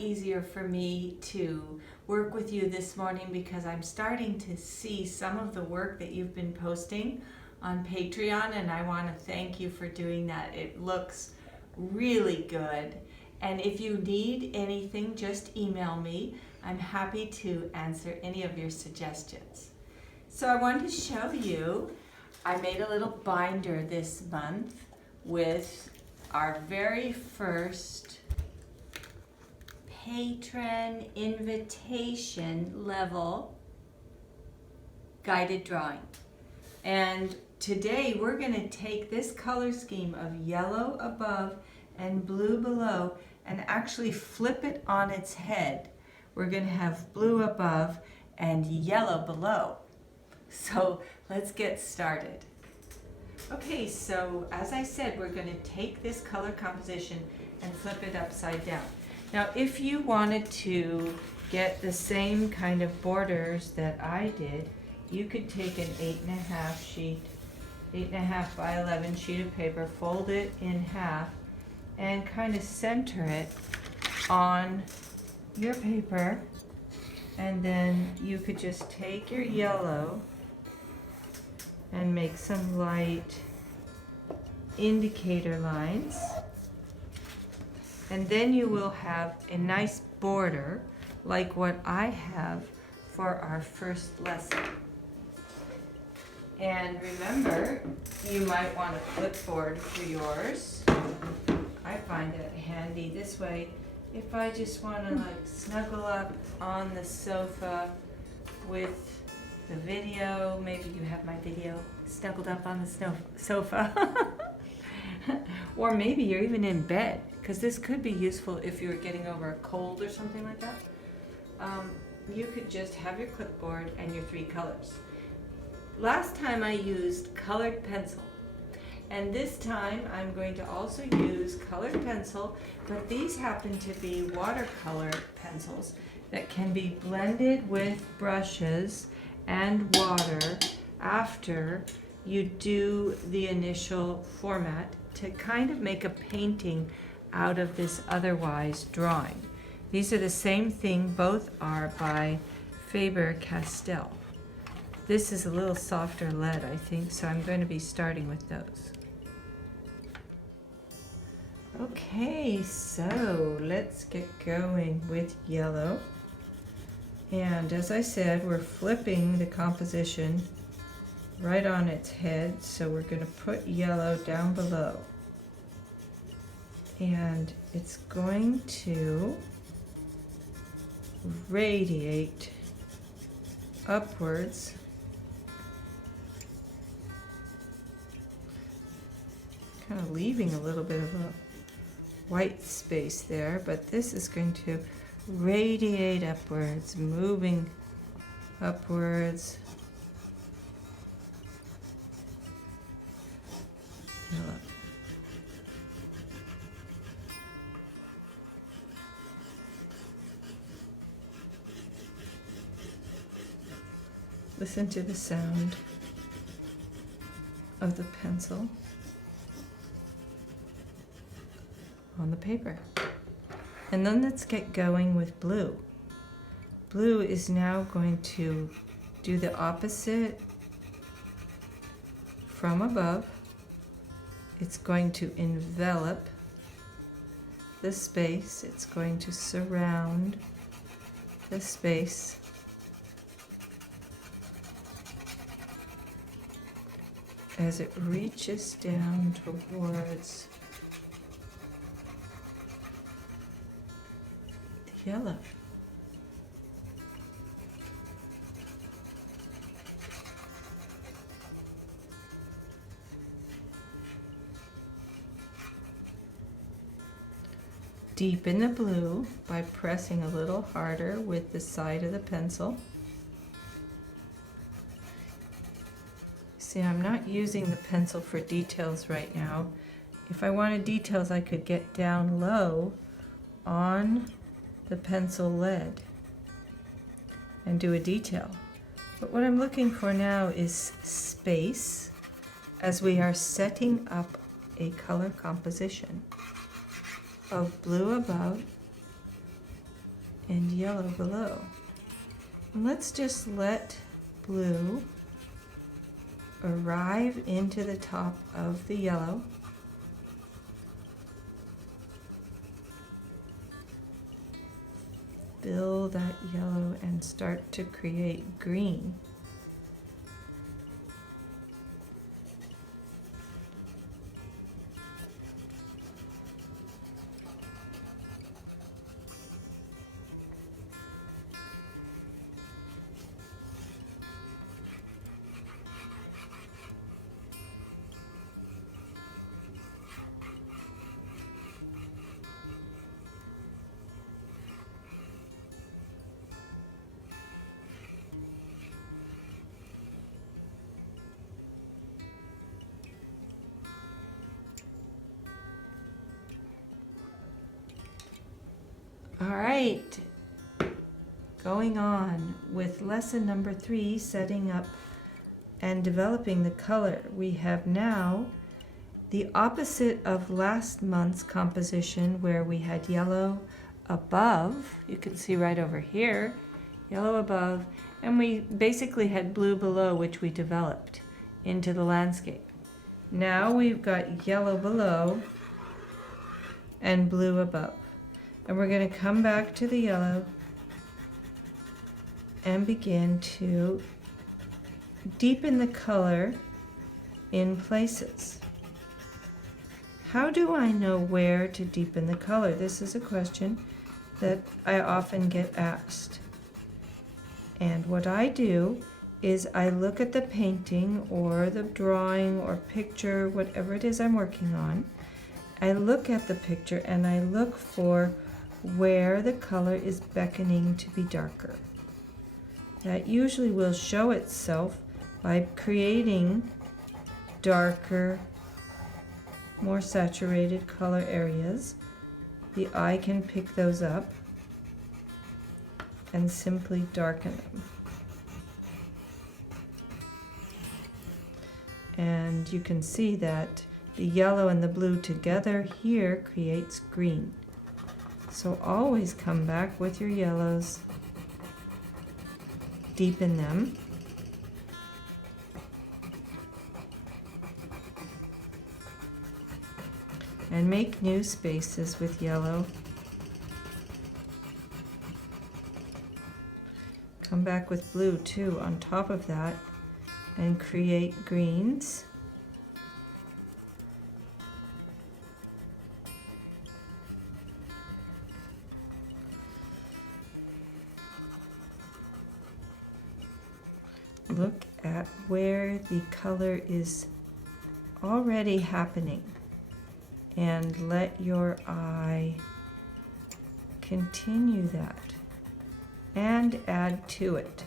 easier for me to work with you this morning because I'm starting to see some of the work that you've been posting on Patreon, and I want to thank you for doing that. It looks really good. And if you need anything, just email me. I'm happy to answer any of your suggestions. So I wanted to show you, I made a little binder this month with our very first patron invitation level guided drawing. And today we're going to take this color scheme of yellow above and blue below and actually flip it on its head. We're going to have blue above and yellow below. So let's get started. Okay, so as I said, we're going to take this color composition and flip it upside down. Now, if you wanted to get the same kind of borders that I did, you could take an 8.5 by 11 sheet of paper, fold it in half, and kind of center it on your paper, and then you could just take your yellow and make some light indicator lines, and then you will have a nice border like what I have for our first lesson. And remember, you might want a clipboard for yours. I find that handy. This way, if I just want to like snuggle up on the sofa with the video, maybe you have my video snuggled up on the sofa. Or maybe you're even in bed, because this could be useful if you're getting over a cold or something like that. You could just have your clipboard and your three colors. Last time I used colored pencil, and this time I'm going to also use colored pencil, but these happen to be watercolor pencils that can be blended with brushes and water after you do the initial format to kind of make a painting out of this otherwise drawing. These are the same thing, both are by Faber-Castell. This is a little softer lead, I think, so I'm going to be starting with those. Okay, so let's get going with yellow. And as I said, we're flipping the composition right on its head, so we're going to put yellow down below. And it's going to radiate upwards kind of leaving a little bit of a white space there, but this is going to radiate upwards, moving upwards. Listen to the sound of the pencil on the paper. And then let's get going with blue. Blue is now going to do the opposite from above. It's going to envelop the space. It's going to surround the space. As it reaches down towards the yellow. Deepen the blue by pressing a little harder with the side of the pencil. See, I'm not using the pencil for details right now. If I wanted details, I could get down low on the pencil lead and do a detail. But what I'm looking for now is space as we are setting up a color composition of blue above and yellow below. And let's just let blue arrive into the top of the yellow. Fill that yellow and start to create green. All right, going on with lesson number 3, setting up and developing the color. We have now the opposite of last month's composition where we had yellow above. You can see right over here, yellow above, and we basically had blue below, which we developed into the landscape. Now we've got yellow below and blue above. And we're going to come back to the yellow and begin to deepen the color in places. How do I know where to deepen the color? This is a question that I often get asked. And what I do is I look at the painting or the drawing or picture, whatever it is I'm working on. I look at the picture and I look for where the color is beckoning to be darker. That usually will show itself by creating darker, more saturated color areas. The eye can pick those up and simply darken them. And you can see that the yellow and the blue together here creates green. So always come back with your yellows, deepen them, and make new spaces with yellow. Come back with blue too on top of that and create greens. Look at where the color is already happening and let your eye continue that and add to it.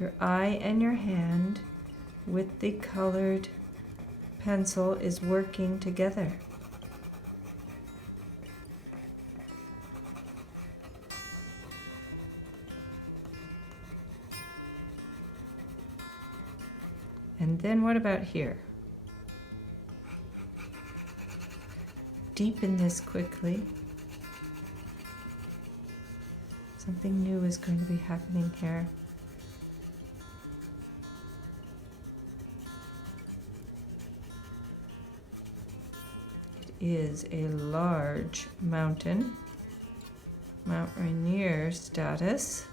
Your eye and your hand with the colored pencil is working together. And then what about here? Deepen this quickly. Something new is going to be happening here. It is a large mountain, Mount Rainier status.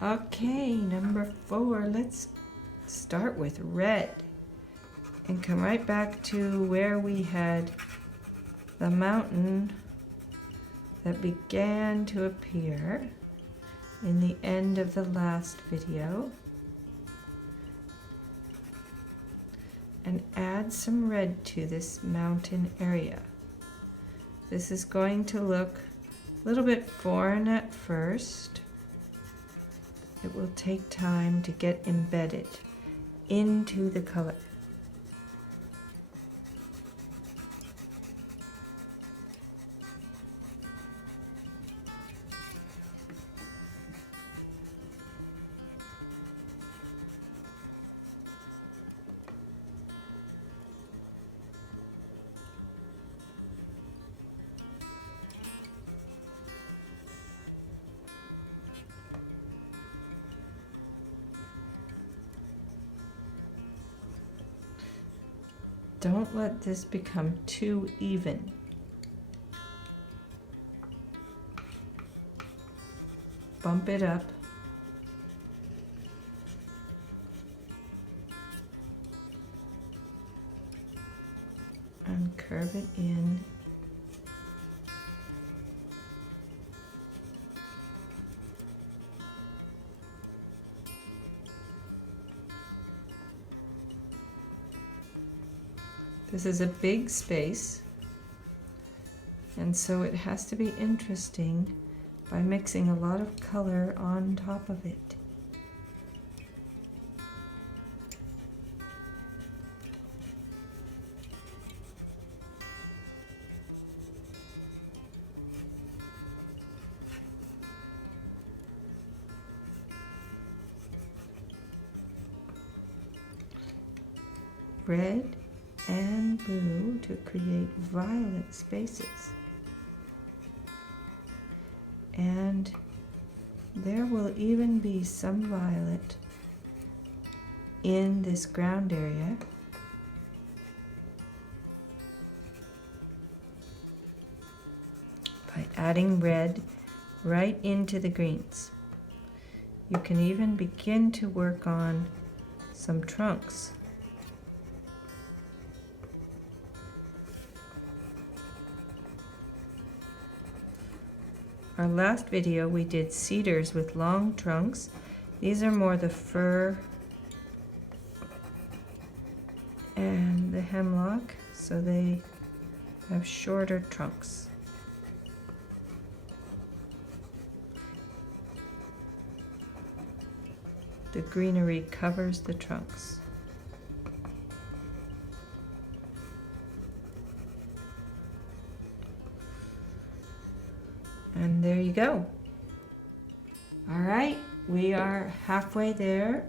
Okay, number 4, let's start with red and come right back to where we had the mountain that began to appear in the end of the last video, and add some red to this mountain area. This is going to look a little bit foreign at first. It will take time to get embedded into the color. Don't let this become too even. Bump it up. And curve it in. This is a big space, and so it has to be interesting by mixing a lot of color on top of it. Red and blue to create violet spaces. And there will even be some violet in this ground area. By adding red right into the greens. You can even begin to work on some trunks. Our last video we did cedars with long trunks. These are more the fir and the hemlock, so they have shorter trunks. The greenery covers the trunks. And there you go. All right, we are halfway there,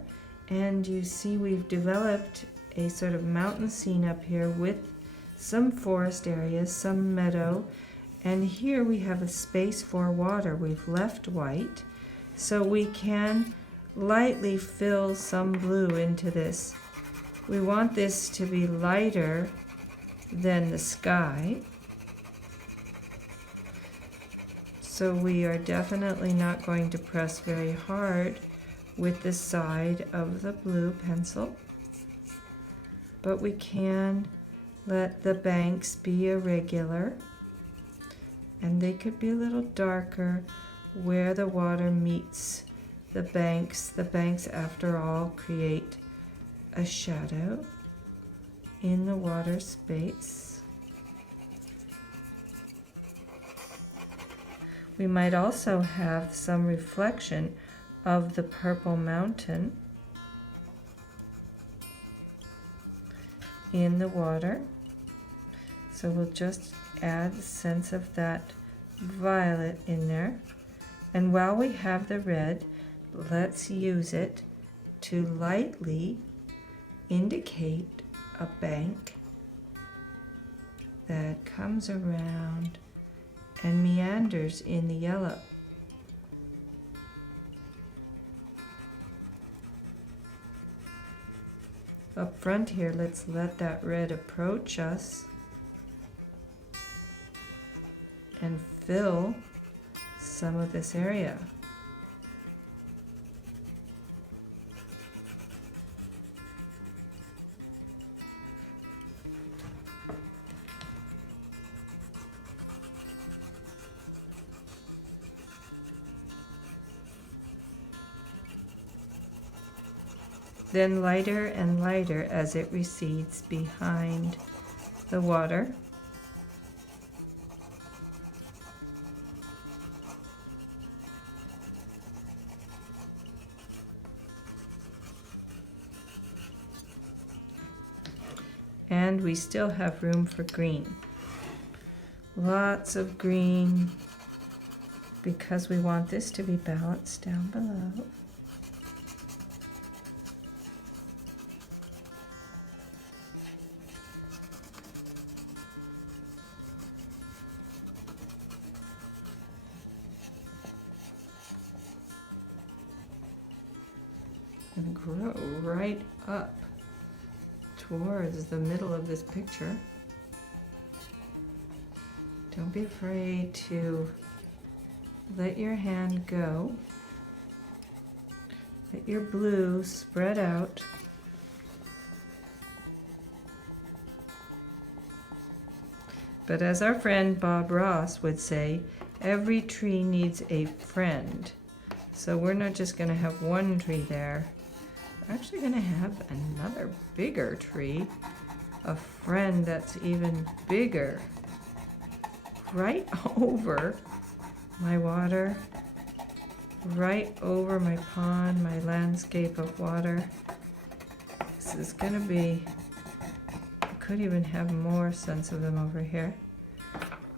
and you see we've developed a sort of mountain scene up here with some forest areas, some meadow, and here we have a space for water. We've left white, so we can lightly fill some blue into this. We want this to be lighter than the sky. So we are definitely not going to press very hard with the side of the blue pencil, but we can let the banks be irregular, and they could be a little darker where the water meets the banks. The banks, after all, create a shadow in the water space. We might also have some reflection of the purple mountain in the water. So we'll just add a sense of that violet in there. And while we have the red, let's use it to lightly indicate a bank that comes around and meanders in the yellow. Up front here, let's let that red approach us and fill some of this area. Then lighter and lighter as it recedes behind the water. And we still have room for green. Lots of green, because we want this to be balanced down below. And grow right up towards the middle of this picture. Don't be afraid to let your hand go. Let your blue spread out. But as our friend Bob Ross would say, every tree needs a friend. So we're not just going to have one tree there. We're actually going to have another bigger tree, a friend that's even bigger, right over my water, right over my pond, my landscape of water. This is going to be, I could even have more sense of them over here.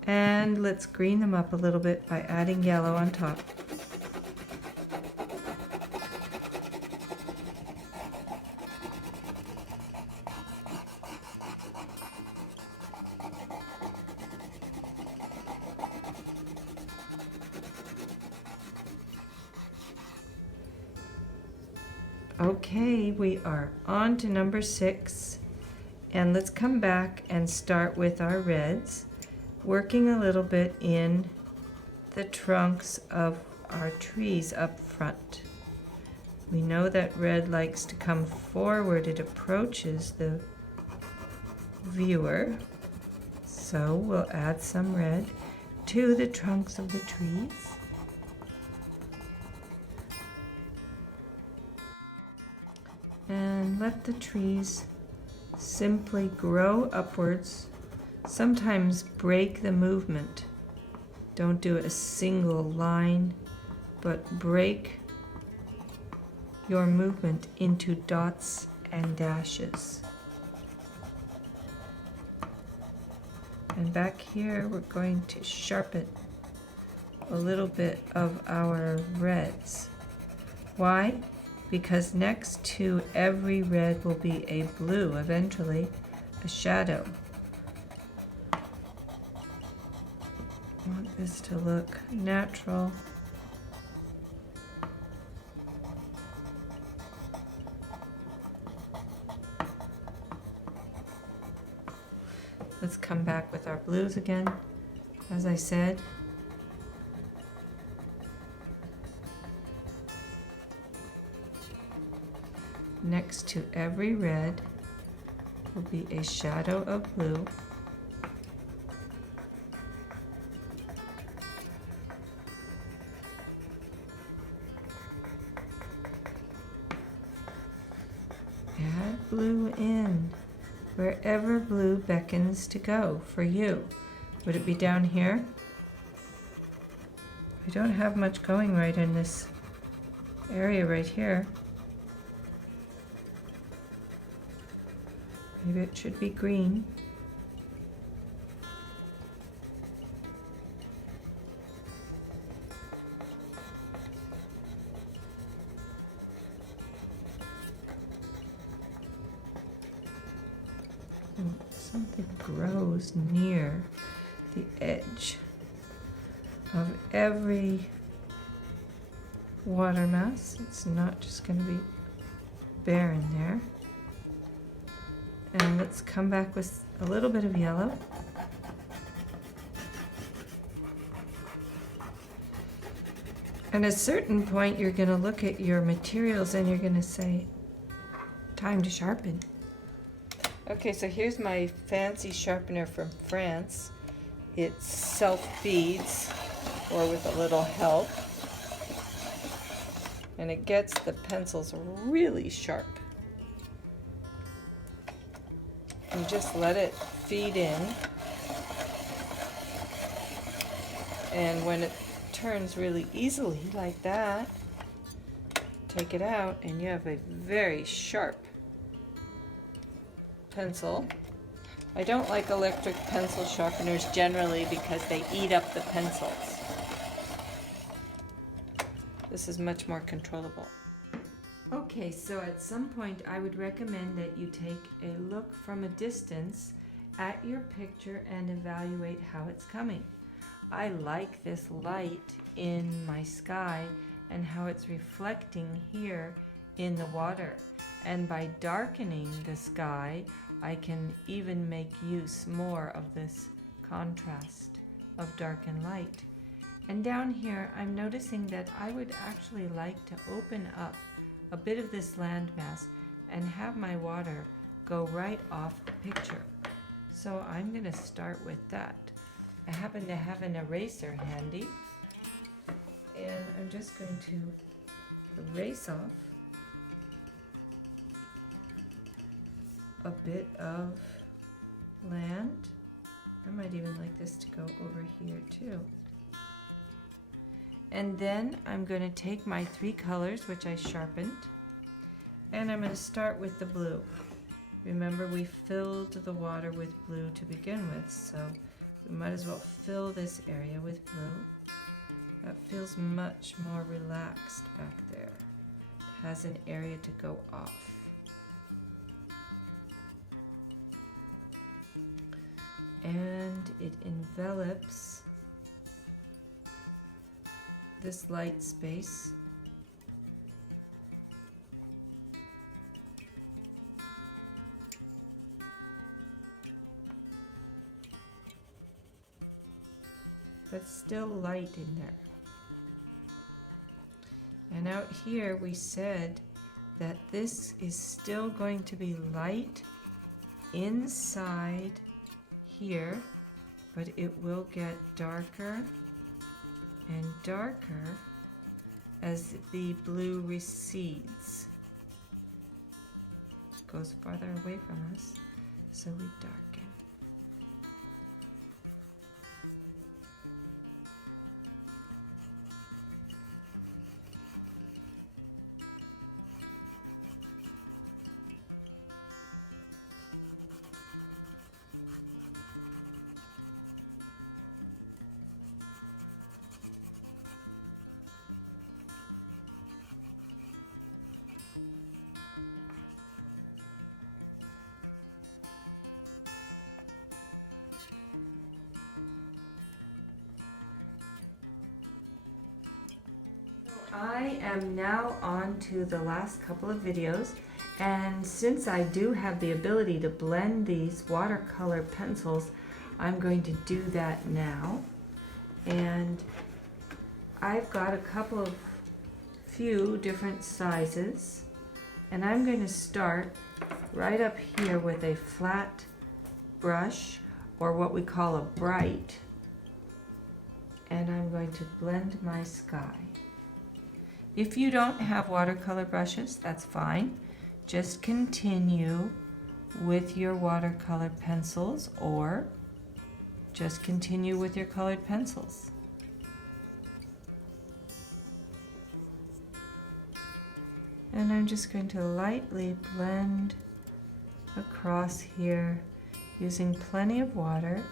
And let's green them up a little bit by adding yellow on top. Okay, we are on to number 6, and let's come back and start with our reds, working a little bit in the trunks of our trees up front. We know that red likes to come forward, it approaches the viewer, so we'll add some red to the trunks of the trees. And let the trees simply grow upwards. Sometimes break the movement. Don't do a single line, but break your movement into dots and dashes. And back here, we're going to sharpen a little bit of our reds. Why? Because next to every red will be a blue, eventually, a shadow. I want this to look natural. Let's come back with our blues again, as I said. Next to every red will be a shadow of blue. Add blue in wherever blue beckons to go for you. Would it be down here? We don't have much going right in this area right here. Maybe it should be green. Something grows near the edge of every water mass. It's not just going to be barren there. And let's come back with a little bit of yellow. And at a certain point, you're going to look at your materials and you're going to say, time to sharpen. Okay, so here's my fancy sharpener from France. It self-feeds, or with a little help. And it gets the pencils really sharp. And just let it feed in. And when it turns really easily like that, take it out and you have a very sharp pencil. I don't like electric pencil sharpeners generally because they eat up the pencils. This is much more controllable. Okay, so at some point I would recommend that you take a look from a distance at your picture and evaluate how it's coming. I like this light in my sky and how it's reflecting here in the water. And by darkening the sky, I can even make use more of this contrast of dark and light. And down here, I'm noticing that I would actually like to open up a bit of this landmass and have my water go right off the picture. So I'm going to start with that. I happen to have an eraser handy, and I'm just going to erase off a bit of land. I might even like this to go over here too. And then I'm going to take my 3 colors, which I sharpened, and I'm going to start with the blue. Remember, we filled the water with blue to begin with, so we might as well fill this area with blue. That feels much more relaxed back there. It has an area to go off. And it envelops this light space. But still light in there. And out here we said that this is still going to be light inside here, but it will get darker and darker as the blue recedes. It goes farther away from us, so we darken. I am now on to the last couple of videos, and since I do have the ability to blend these watercolor pencils, I'm going to do that now. And I've got a couple of few different sizes, and I'm going to start right up here with a flat brush, or what we call a bright, and I'm going to blend my sky. If you don't have watercolor brushes, that's fine. Just continue with your watercolor pencils, or just continue with your colored pencils. And I'm just going to lightly blend across here using plenty of water,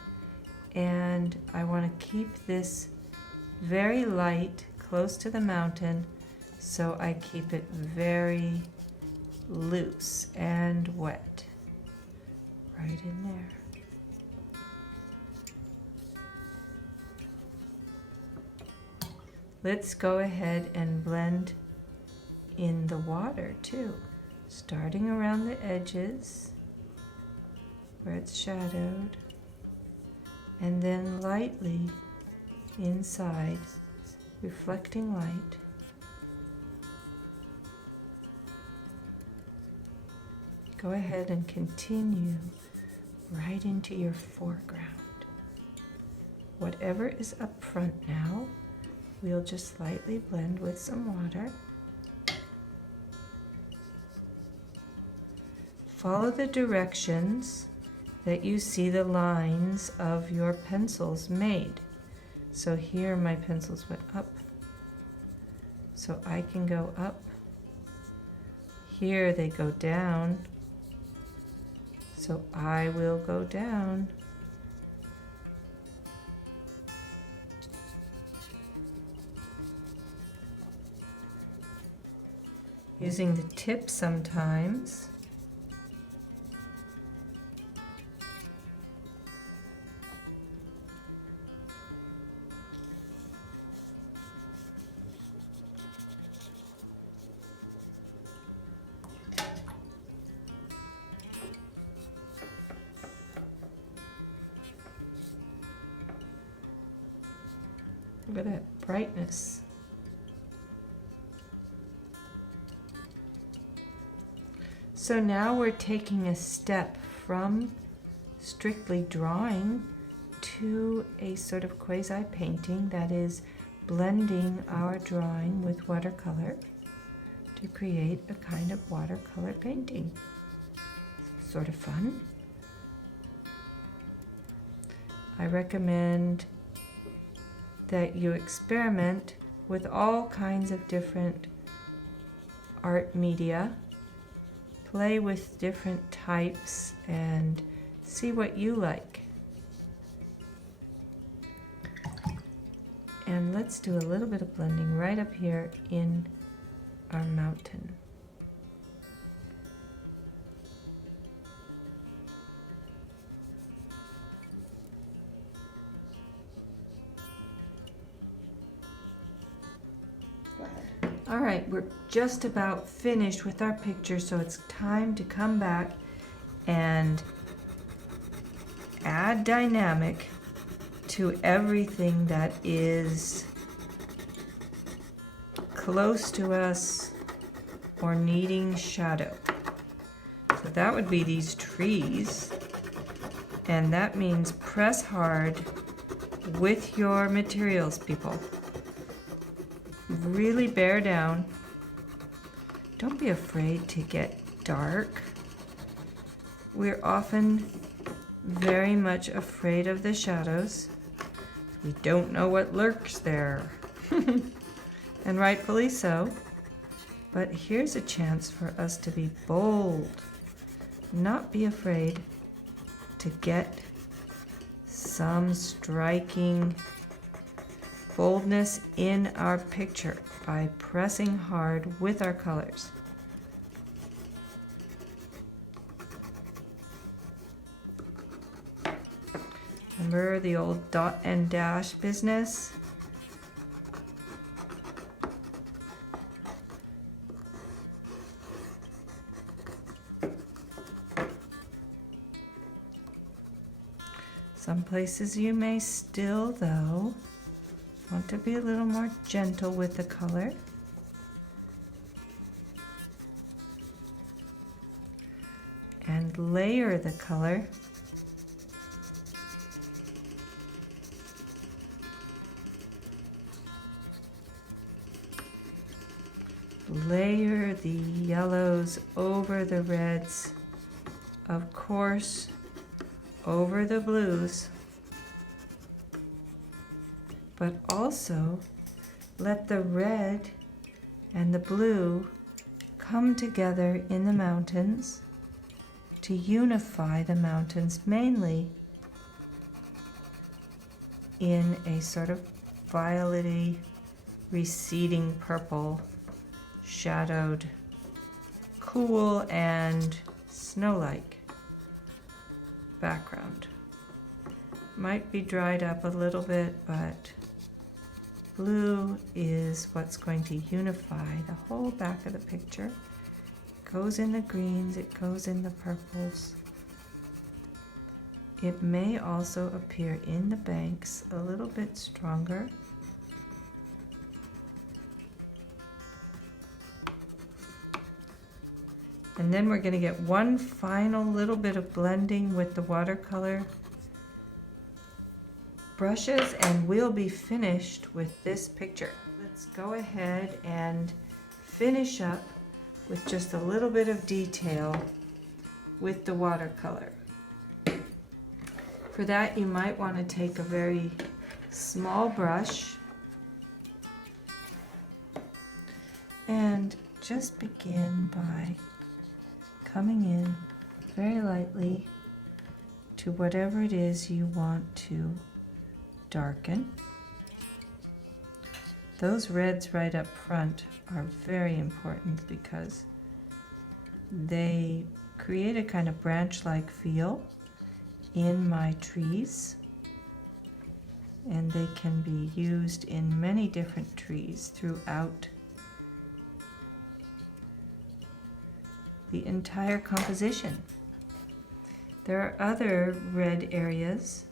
and I want to keep this very light close to the mountain, so I keep it very loose and wet right in there. Let's go ahead and blend in the water too, starting around the edges where it's shadowed, and then lightly inside, reflecting light. Go ahead and continue right into your foreground. Whatever is up front now, we'll just lightly blend with some water. Follow the directions that you see the lines of your pencils made. So here my pencils went up, so I can go up. Here they go down, so I will go down. Using the tip sometimes. Look at that brightness. So now we're taking a step from strictly drawing to a sort of quasi-painting, that is blending our drawing with watercolor to create a kind of watercolor painting. Sort of fun. I recommend that you experiment with all kinds of different art media. Play with different types and see what you like. And let's do a little bit of blending right up here in our mountain. All right, we're just about finished with our picture, so it's time to come back and add dynamic to everything that is close to us or needing shadow. So that would be these trees, and that means press hard with your materials, people. Really bear down. Don't be afraid to get dark. We're often very much afraid of the shadows. We don't know what lurks there. And rightfully so. But here's a chance for us to be bold. Not be afraid to get some striking boldness in our picture by pressing hard with our colors. Remember the old dot and dash business? Some places you may still, though, want to be a little more gentle with the color. And layer the color. Layer the yellows over the reds, of course, over the blues. But also let the red and the blue come together in the mountains to unify the mountains, mainly in a sort of violety, receding purple, shadowed, cool and snow-like background. Might be dried up a little bit, but blue is what's going to unify the whole back of the picture. It goes in the greens, it goes in the purples. It may also appear in the banks a little bit stronger. And then we're going to get one final little bit of blending with the watercolor brushes, and we'll be finished with this picture. Let's go ahead and finish up with just a little bit of detail with the watercolor. For that, you might want to take a very small brush and just begin by coming in very lightly to whatever it is you want to darken. Those reds right up front are very important because they create a kind of branch-like feel in my trees, and they can be used in many different trees throughout the entire composition. There are other red areas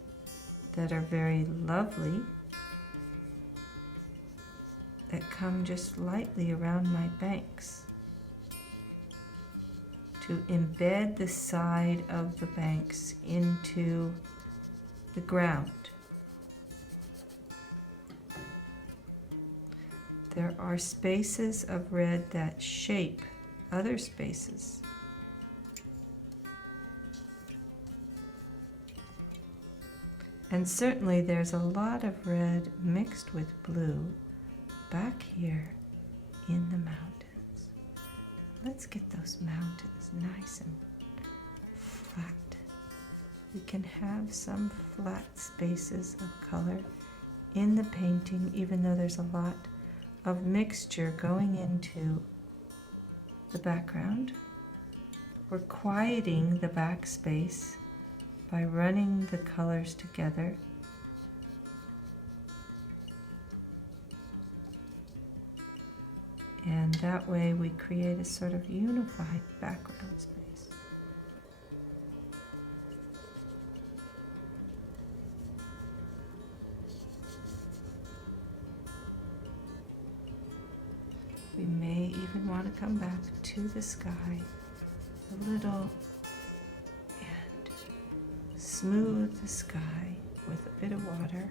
that are very lovely. that come just lightly around my banks to embed the side of the banks into the ground. There are spaces of red that shape other spaces. And certainly there's a lot of red mixed with blue back here in the mountains. Let's get those mountains nice and flat. We can have some flat spaces of color in the painting, even though there's a lot of mixture going into the background. We're quieting the backspace by running the colors together. And that way we create a sort of unified background space. We may even want to come back to the sky a little and smooth the sky with a bit of water.